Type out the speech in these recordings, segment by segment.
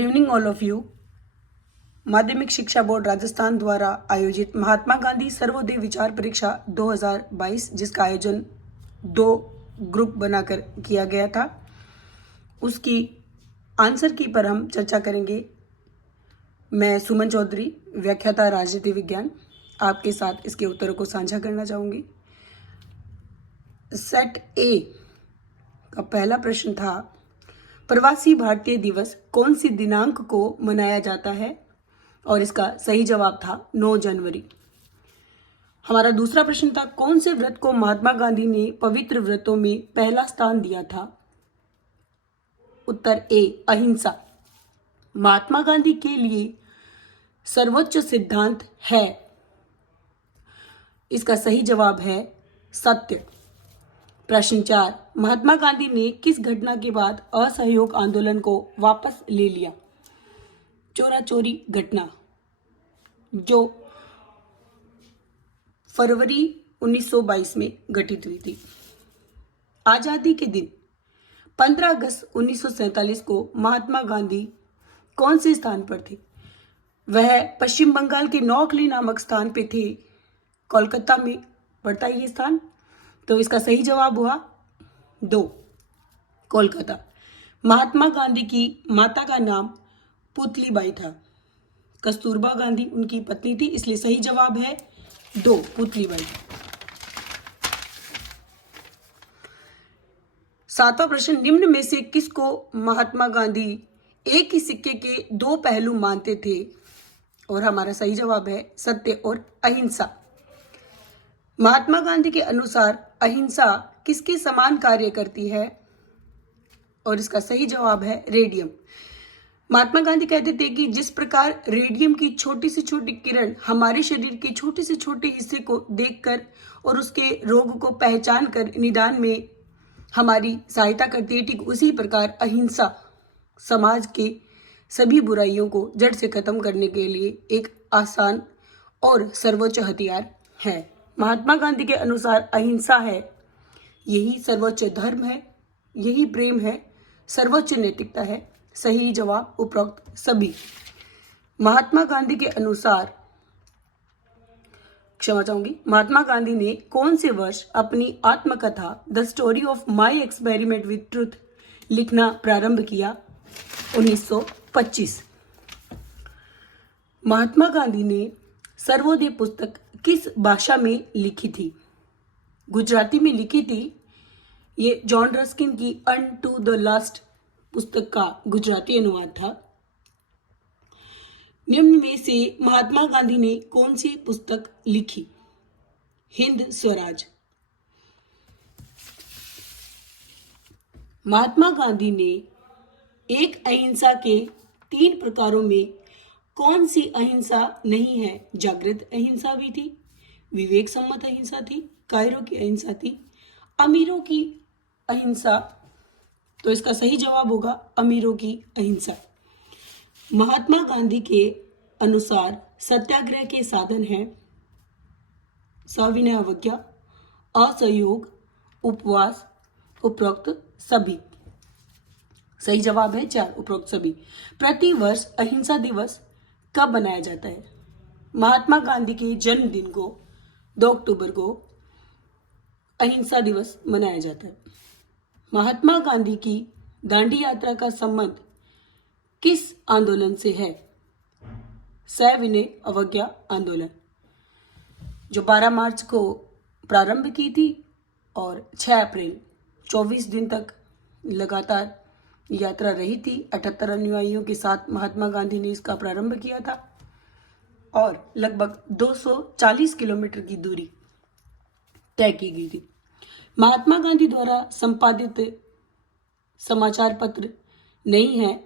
Evening all of you. माध्यमिक शिक्षा board Rajasthan द्वारा आयोजित महात्मा गांधी सर्वोदय विचार परीक्षा 2022 जिसका आयोजन 2 ग्रुप बनाकर किया गया था, उसकी आंसर की पर हम चर्चा करेंगे। मैं सुमन चौधरी, व्याख्याता राजनीति विज्ञान, आपके साथ इसके उत्तरों को साझा करना चाहूँगी। सेट ए का पहला प्रश्न था, प्रवासी भारतीय दिवस कौन सी दिनांक को मनाया जाता है? और इसका सही जवाब था 9 जनवरी। हमारा दूसरा प्रश्न था, कौन से व्रत को महात्मा गांधी ने पवित्र व्रतों में पहला स्थान दिया था? उत्तर ए, अहिंसा। महात्मा गांधी के लिए सर्वोच्च सिद्धांत है। इसका सही जवाब है सत्य। प्रश्न 4, महात्मा गांधी ने किस घटना के बाद असहयोग आंदोलन को वापस ले लिया? चोरा चोरी घटना जो फरवरी 1922 में घटित हुई थी। आजादी के दिन 15 अगस्त 1947 को महात्मा गांधी कौन से स्थान पर थे? वह पश्चिम बंगाल के नौखली नामक स्थान पे थे। कोलकाता में पड़ता है ये स्थान, तो इसका सही जवाब हुआ 2, कोलकाता। महात्मा गांधी की माता का नाम पुतलीबाई था। कस्तूरबा गांधी उनकी पत्नी थी, इसलिए सही जवाब है 2, पुतलीबाई। 7वां प्रश्न, निम्न में से किसको महात्मा गांधी एक ही सिक्के के 2 पहलू मानते थे? और हमारा सही जवाब है सत्य और अहिंसा। महात्मा गांधी के अनुसार अहिंसा किसके समान कार्य करती है? और इसका सही जवाब है रेडियम। महात्मा गांधी कहते थे कि जिस प्रकार रेडियम की छोटी से छोटी किरण हमारे शरीर के छोटे से छोटे हिस्से को देखकर और उसके रोग को पहचान कर निदान में हमारी सहायता करती है, ठीक उसी प्रकार अहिंसा समाज के सभी बुराइयों को जड़ से खत्म करने के लिए एक आसान और सर्वोच्च हथियार है। महात्मा गांधी के अनुसार अहिंसा है, यही सर्वोच्च धर्म है, यही प्रेम है, सर्वोच्च नैतिकता है। सही जवाब उपरोक्त सभी। महात्मा गांधी के अनुसार, क्षमा चाहूंगी, महात्मा गांधी ने कौन से वर्ष अपनी आत्मकथा the story of my experiment with truth लिखना प्रारंभ किया? 1925। महात्मा गांधी ने सर्वोदय पुस्तक किस भाषा में लिखी थी? गुजराती में लिखी थी। ये जॉन रस्किन की अन टू द लास्ट पुस्तक का गुजराती अनुवाद था। निम्न में से महात्मा गांधी ने कौन सी पुस्तक लिखी? हिंद स्वराज। महात्मा गांधी ने एक अहिंसा के 3 प्रकारों में कौन सी अहिंसा नहीं है? जागृत अहिंसा भी थी, विवेक सम्मत अहिंसा थी, कायरों की अहिंसा थी, अमीरों की अहिंसा। तो इसका सही जवाब होगा अमीरों की अहिंसा। महात्मा गांधी के अनुसार सत्याग्रह के साधन हैं सविनय अवज्ञा, असहयोग, उपवास, उपरोक्त सभी। सही जवाब है 4, उपरोक्त सभी। प्रति वर्ष अहिंसा दिवस कब मनाया जाता है? महात्मा गांधी के जन्मदिन को 2 अक्टूबर को अहिंसा दिवस मनाया जाता है। महात्मा गांधी की दांडी यात्रा का संबंध किस आंदोलन से है? सविनय अवज्ञा आंदोलन, जो 12 मार्च को प्रारंभ की थी और 6 अप्रैल 24 दिन तक लगातार यात्रा रही थी। 78 अनुयायियों के साथ महात्मा गांधी ने इसका प्रारंभ किया था और लगभग 240 किलोमीटर की दूरी तय की गई थी। महात्मा गांधी द्वारा संपादित समाचार पत्र नहीं है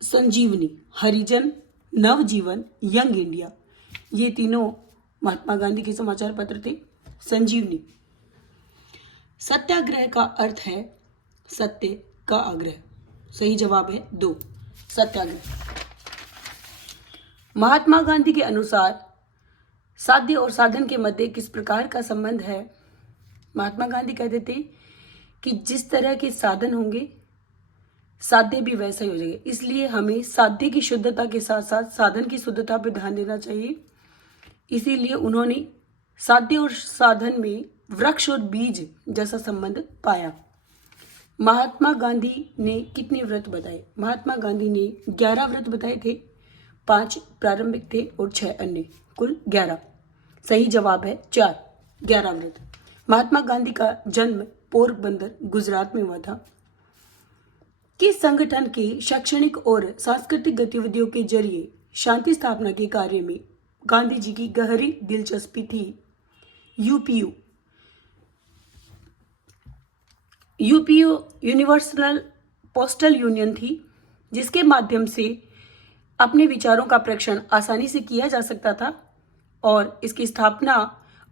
संजीवनी, हरिजन, नवजीवन, यंग इंडिया। ये तीनों महात्मा गांधी के समाचार पत्र थे। संजीवनी। सत्याग्रह का अर्थ है सत्य का आग्रह। सही जवाब है 2, सत्याग्रह। महात्मा गांधी के अनुसार साध्य और साधन के मध्य किस प्रकार का संबंध है? महात्मा गांधी कहते थे कि जिस तरह के साधन होंगे साध्य भी वैसा ही हो जाएगा। इसलिए हमें साध्य की शुद्धता के साथ साथ साधन की शुद्धता पर ध्यान देना चाहिए। इसीलिए उन्होंने साध्य और साधन में वृक्ष और बीज जैसा संबंध पाया। महात्मा गांधी ने कितने व्रत बताए? महात्मा गांधी ने 11 व्रत बताए थे। 5 प्रारंभिक थे और 6 अन्य, कुल 11। सही जवाब है 4, 11 व्रत। महात्मा गांधी का जन्म पोरबंदर, गुजरात में हुआ था। किस संगठन के शैक्षणिक और सांस्कृतिक गतिविधियों के जरिए शांति स्थापना के कार्य में गांधी जी की गहरी दिलचस्पी थी? UPU. UPU universal postal union थी, जिसके माध्यम से अपने विचारों का प्रेषण आसानी से किया जा सकता था और इसकी स्थापना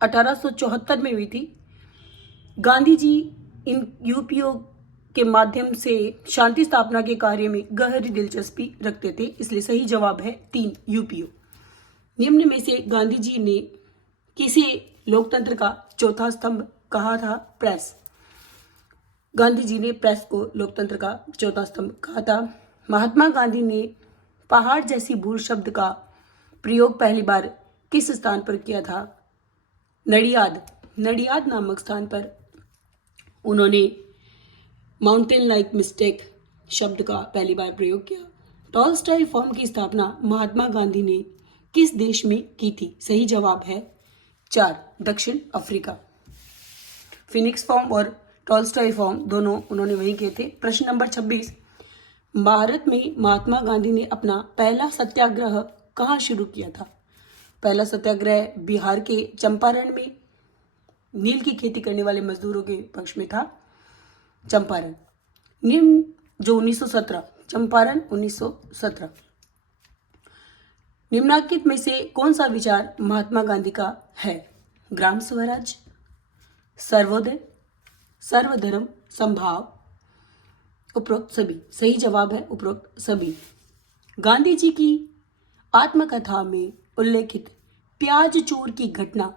1874 में हुई थी। गांधी जी इन यूपीओ के माध्यम से शांति स्थापना के कार्य में गहरी दिलचस्पी रखते थे, इसलिए सही जवाब है 3, यूपीओ। निम्न में से गांधी जी ने किसे लोकतंत्र का चौथा स्तंभ कहा था? प्रेस। गांधी जी ने प्रेस को लोकतंत्र का चौथा स्तंभ कहा था। महात्मा गांधी ने पहाड़ जैसी भूल शब्द का प्रयोग पहली बार किस स्थान पर किया था? नडियाद। नडियाद नामक स्थान पर उन्होंने माउंटेन लाइक मिस्टेक शब्द का पहली बार प्रयोग किया। टॉलस्टॉय फॉर्म की स्थापना महात्मा गांधी ने किस देश में की थी? सही जवाब है 4, दक्षिण अफ्रीका। फिनिक्स फॉर्म और टॉलस्टॉय फॉर्म दोनों उन्होंने वहीं किए थे। प्रश्न नंबर 26, भारत में महात्मा गांधी ने अपना पहला सत्याग्रह कहाँ शुरू किया था? पहला सत्याग्रह बिहार के चंपारण में नील की खेती करने वाले मजदूरों के पक्ष में था। चंपारण निम्न जो 1917, चंपारण 1917। निम्नलिखित में से कौन सा विचार महात्मा गांधी का है? ग्राम स्वराज, सर्वोदय, सर्वधर्म समभाव, उपरोक्त सभी। सही जवाब है उपरोक्त सभी। गांधी जी की आत्मकथा में उल्लेखित प्याज चोर की घटना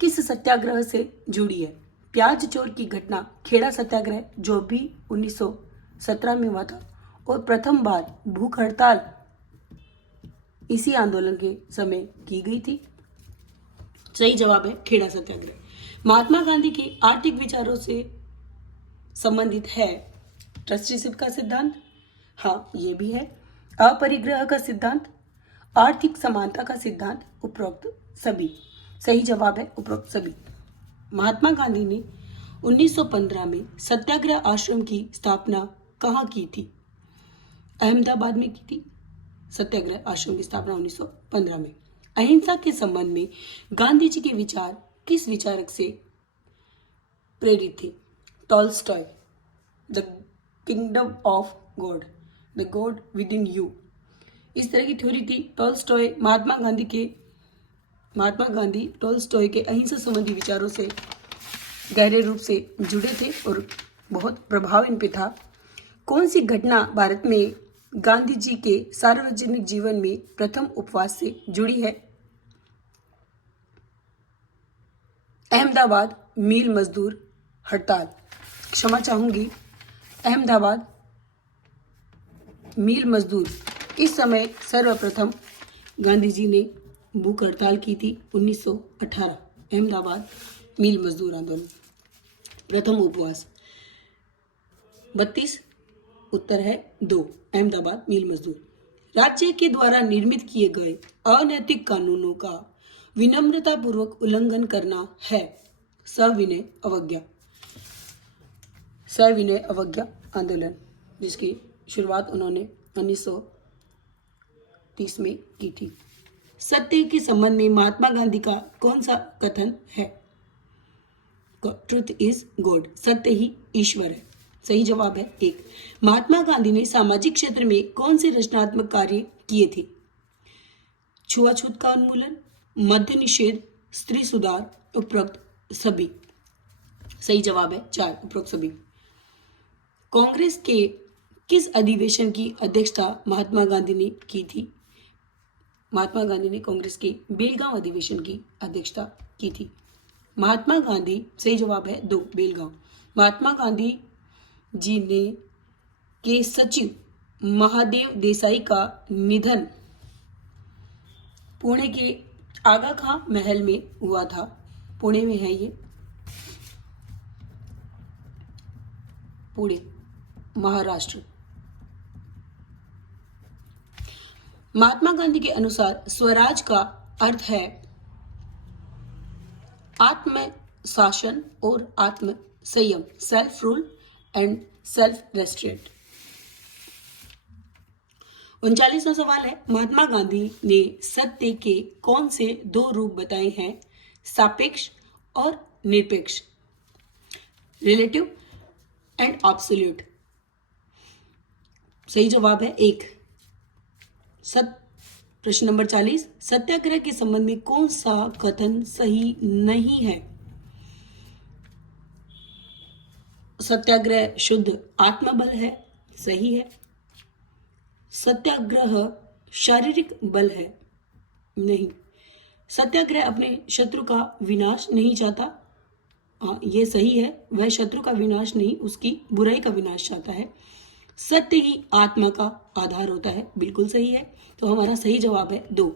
किस सत्याग्रह से जुड़ी है? प्याज चोर की घटना खेड़ा सत्याग्रह, जो भी 1917 में हुआ था और प्रथम बार भूख हड़ताल इसी आंदोलन के समय की गई थी। सही जवाब है खेड़ा सत्याग्रह। महात्मा गांधी के आर्थिक विचारों से संबंधित है ट्रस्टीशिप का सिद्धांत, हाँ ये भी है। अपरिग्रह का सिद्धांत, आर्थिक समानता का सिद्धांत, उपरोक्त सभी। सही जवाब है उपरोक्त सभी। महात्मा गांधी ने 1915 में सत्याग्रह आश्रम की स्थापना कहाँ की थी? अहमदाबाद में की थी। सत्याग्रह आश्रम की स्थापना 1915 में। अहिंसा के संबंध में गांधी जी के विचार किस विचारक से प्रेरित थे? Tolstoy. The kingdom of God, the God with in you, इस तरह की थ्योरी थी। टॉलस्टॉय महात्मा गांधी टॉलस्टॉय के अहिंसा संबंधी विचारों से गहरे रूप से जुड़े थे और बहुत प्रभाव इन पे था। कौन सी घटना भारत में गांधी जी के सार्वजनिक जीवन में प्रथम उपवास से जुड़ी है? अहमदाबाद मील मजदूर हड़ताल। क्षमा चाहूंगी, अहमदाबाद मील मजदूर, इस समय सर्वप्रथम गांधी जी ने भूख हड़ताल की थी 1918। अहमदाबाद मील मजदूर आंदोलन, प्रथम उपवास। 32 उत्तर है 2, अहमदाबाद मील मजदूर। राज्य के द्वारा निर्मित किए गए अनैतिक कानूनों का विनम्रता पूर्वक उल्लंघन करना है सविनय अवज्ञा। सविनय अवज्ञा आंदोलन, जिसकी शुरुआत उन्होंने 1930 में की थी। सत्य के संबंध में महात्मा गांधी का कौन सा कथन है? ट्रुथ इज गॉड, सत्य ही ईश्वर है। सही जवाब है 1। महात्मा गांधी ने सामाजिक क्षेत्र में कौन से रचनात्मक कार्य किए थे? छुआछूत का उन्मूलन, मद्य निषेध, स्त्री सुधार, उपरोक्त सभी। सही जवाब है 4, उपरोक्त सभी। कांग्रेस के किस अधिवेशन की अध्यक्षता महात्मा गांधी ने की थी? महात्मा गांधी ने कांग्रेस के बेलगांव अधिवेशन की अध्यक्षता की थी। महात्मा गांधी, सही जवाब है 2, बेलगांव। महात्मा गांधी जी ने के सचिव महादेव देसाई का निधन पुणे के आगा खां महल में हुआ था। पुणे में है ये, पुणे महाराष्ट्र। महात्मा गांधी के अनुसार स्वराज का अर्थ है आत्म शासन और आत्म संयम, self rule and self restraint. 39वां सवाल है, महात्मा गांधी ने सत्य के कौन से दो रूप बताए हैं? सापेक्ष और निरपेक्ष, रिलेटिव एंड एब्सोल्यूट। सही जवाब है एक। प्रश्न नंबर 40, सत्याग्रह के संबंध में कौन सा कथन सही नहीं है? सत्याग्रह शुद्ध आत्मबल है, सही है। सत्याग्रह शारीरिक बल है, नहीं। सत्याग्रह अपने शत्रु का विनाश नहीं चाहता, हाँ ये सही है। वह शत्रु का विनाश नहीं, उसकी बुराई का विनाश चाहता है। सत्य ही आत्मा का आधार होता है, बिल्कुल सही है। तो हमारा सही जवाब है 2,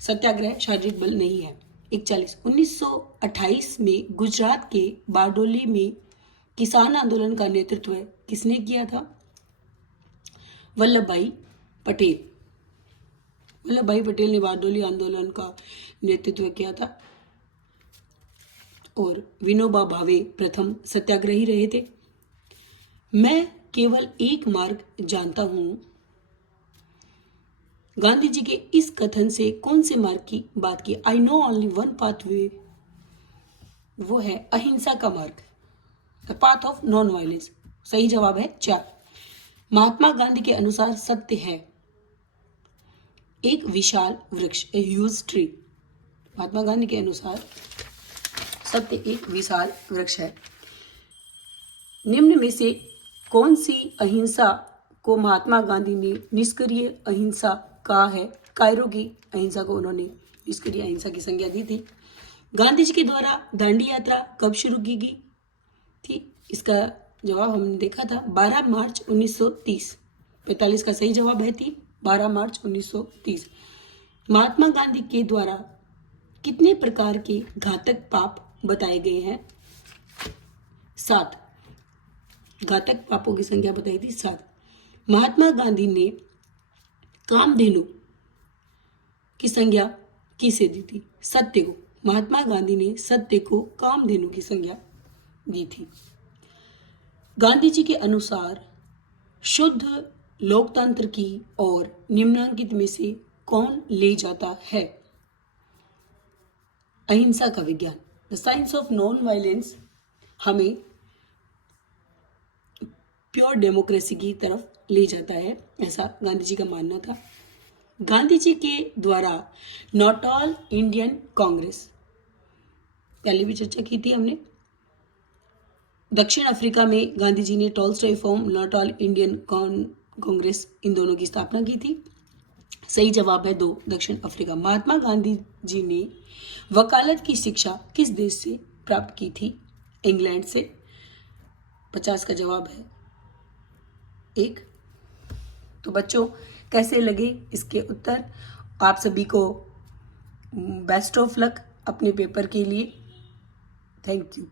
सत्याग्रह शारीरिक बल नहीं है। 41, 1928 में गुजरात के बारडोली में किसान आंदोलन का नेतृत्व किसने किया था? वल्लभ भाई पटेल। वल्लभ भाई पटेल ने बारडोली आंदोलन का नेतृत्व किया था और विनोबा भावे प्रथम सत्याग्रही रहे थे। मैं केवल एक मार्ग जानता हूं, गांधी जी के इस कथन से कौन से मार्ग की बात की? I know only one pathway, वो है अहिंसा का मार्ग, the path of non violence. सही जवाब है 4। महात्मा गांधी के अनुसार सत्य है एक विशाल वृक्ष, a huge tree. Mahatma Gandhi के अनुसार सत्य एक विशाल वृक्ष है। निम्न में से कौन सी अहिंसा को महात्मा गांधी ने निष्क्रिय अहिंसा कहा है? कायरो की अहिंसा को उन्होंने निष्क्रिय अहिंसा की संज्ञा दी थी। गांधी जी के द्वारा दांडी यात्रा कब शुरू की गई थी? इसका जवाब हमने देखा था 12 मार्च 1930। 45 का सही जवाब है 3, 12 मार्च 1930। महात्मा गांधी के द्वारा कितने प्रकार के घातक पाप बताए गए हैं? 7। घातक पापों की संख्या बताई थी 7। महात्मा गांधी ने कामधेनु की संज्ञा किसे दी थी? सत्य को। महात्मा गांधी ने सत्य को कामधेनु की संज्ञा दी थी। गांधी जी के अनुसार शुद्ध लोकतंत्र की और निम्नलिखित में से कौन ले जाता है? अहिंसा का विज्ञान, the science of non violence, हमें प्योर डेमोक्रेसी की तरफ ले जाता है, ऐसा गांधी जी का मानना था। गांधी जी के द्वारा नॉट ऑल इंडियन कांग्रेस, पहले भी चर्चा की थी हमने। दक्षिण अफ्रीका में गांधी जी ने Tolstoy farm, not all Indian congress, इन दोनों की स्थापना की थी। सही जवाब है 2, दक्षिण अफ्रीका। महात्मा गांधी जी ने वकालत की शिक्षा किस देश से प्राप्त की थी? इंग्लैंड से। 50 का जवाब है 1। तो बच्चों कैसे लगे इसके उत्तर? आप सभी को बेस्ट ऑफ लक अपने पेपर के लिए। Thank you.